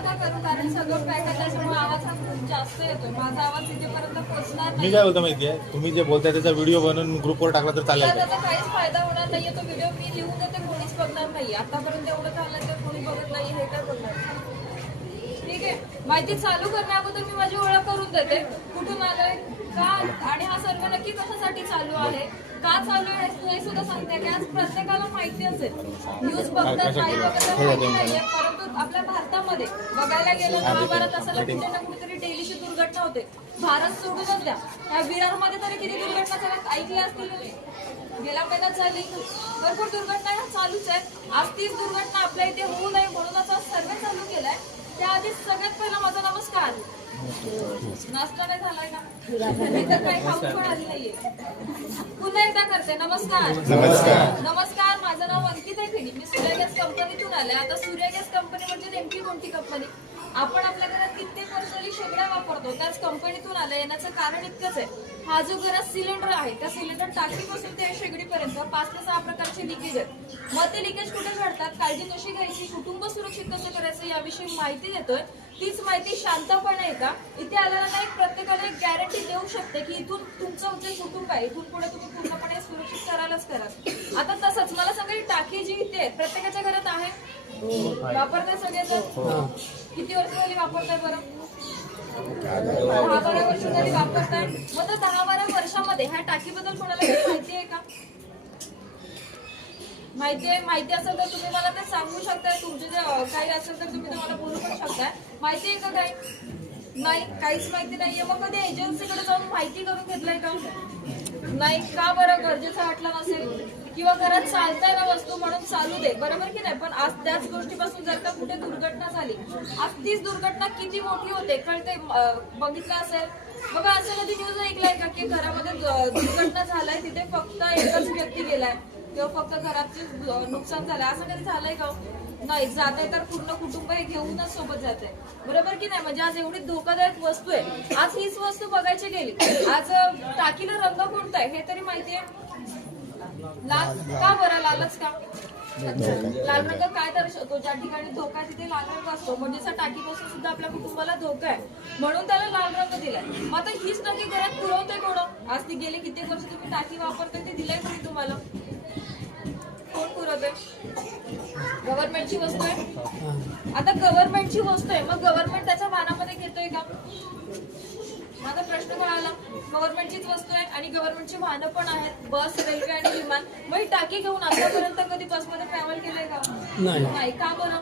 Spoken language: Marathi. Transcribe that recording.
नका करू कारण सगळं पॅक आहे त्याच्यामुळे आवाज हा खूप जास्त येतोय. माझा आवाज तिथेपर्यंत पोहोचणार मी नाही. काय बोलतो माहितीये, तुम्ही जे बोलताय त्याचा व्हिडिओ बनवून ग्रुपवर टाकला तर चालेल का? त्याचा काहीच फायदा होणार नाहीये. तो व्हिडिओ मी लिहून देते, कोणीच बघणार नाही. आतापर्यंत एवढं झालं तर कोणी बघत नाही, हे काय बघणार. ठीक आहे, माहिती चालू करण्याअगोदर मी माझी ओळख करून देते. कुठून आलोय, का आणि हा सर्व नक्की कशासाठी चालू आहे, का चालू आहे हे सुद्धा सांगते. की आज प्रत्येकाला माहिती असेल, न्यूज बघतात नाही बघतात माहिती नाहीये, परंतु आपल्या भारतामध्ये बघायला गेलं तर 12 तासाला कुठे ना कुठेतरी डेलीची दुर्घटना होते. भारत सोडूनच द्या, या विरारमध्ये तरी किती दुर्घटना झाल्या ऐकल्या असतील. गेल्या महिन्यात झाली भरपूर दुर्घटना चालूच आहेत. आज तीच दुर्घटना आपल्या इथे होऊ नये म्हणूनच आज सर्वे चालू केलाय. त्याआधी सगळ्यात पहिला माझा नमस्कार. नाश्ता नाही झालाय ना, तर काही खाऊन पण आली नाहीये. पुन्हा एकदा करते नमस्कार. नमस्कार, माझं नाव अंकिता खेडी. मी सूर्या गॅस कंपनीतून आले. आता सूर्या गॅस कंपनी म्हणजे नेमकी कोणती कंपनी? आपण आपल्या घरात कित्येक वर्षांनी शेगड्या वापरतो, त्याच कंपनीतून आलं. येण्याचं कारण इतकंच आहे, हा जो घरात सिलेंडर आहे त्या सिलेंडर टाकीपासून ते शेगडीपर्यंत 5 ते 6 प्रकारचे लिकेज आहेत. मग ते लिकेज कुठे घडतात, काळजी कशी घ्यायची, कुटुंब सुरक्षित कसं करायचं याविषयी माहिती देतोय. तीच माहिती शांतपणे आहे का इथे आल्यानंतर एक प्रत्येकाला एक गॅरंटी देऊ शकते की इथून तुमचं जे कुटुंब आहे इथून पुढे तुम्ही पूर्णपणे सुरक्षित करायलाच कराल. आता तसंच मला सांगा, ही टाकी जी इथे प्रत्येकाच्या घरात आहे, वापरताय सगळेजण? किती वर्ष झाली वापरताय बरं? 10-12 वर्ष झाली वापरताय. मग तर 10-12 वर्षामध्ये ह्या टाकीबद्दल कोणाला काही माहिती आहे का? माहिती असेल तर तुम्ही मला ते सांगू शकता. तुमचे जे काही असेल तर तुम्ही मला बोलू पण शकताय. माहिती आहे का काही? नाही, काहीच माहिती नाहीये. मग कधी एजन्सीकडे जाऊन माहिती करून घेतलंय का? नाही. का बरं? गरजेचं वाटलं नसेल किंवा घरात चालताय ना वस्तू म्हणून चालू दे, बरोबर की नाही? पण आज त्याच गोष्टीपासून जर का कुठे दुर्घटना झाली, आज तीच दुर्घटना किती मोठी होते कळते. बघितलं असेल बघा, असं कधी न्यूज ऐकलंय का की घरामध्ये दुर्घटना झालाय, तिथे फक्त एकच व्यक्ती गेलाय किंवा फक्त घराचे नुकसान झालंय, असं कधी झालंय का? नाही. जाते तर पूर्ण कुटुंब हे घेऊनच सोबत जाते, बरोबर की नाही? म्हणजे आज एवढी धोकादायक वस्तू आहे. आज हीच वस्तू बघायची गेली, आज टाकीला रंग कोणता आहे हे तरी माहितीये? लाल. का बरं लालच का? लाल रंग काय दर्शवतो? ज्या ठिकाणी धोका आहे तिथे लाल रंग असतो. म्हणजे टाकीपासून सुद्धा आपल्या कुटुंबाला धोका आहे म्हणून त्याला लाल रंग दिलाय. मग आता हीच नक्की घरात पुरवतोय कोण? आज ती गेली कित्येक वर्ष तुम्ही टाकी वापरतोय, ते दिलंय कोणी तुम्हाला? कोण पुरवतोय? गव्हर्नमेंटची वस्तू आहे. आता गव्हर्नमेंटची वस्तू आहे, मग गव्हर्नमेंट त्याच्या भानामध्ये घेतोय का? माझा प्रश्न काय आला? गव्हर्नमेंटचीच वस्तू आहे आणि गव्हर्नमेंटची वाहनं पण आहेत, बस, रेल्वे आणि विमान. मग ही टाकी घेऊन आतापर्यंत कधी बसमध्ये ट्रॅव्हल केलंय का? नाही. का बरं?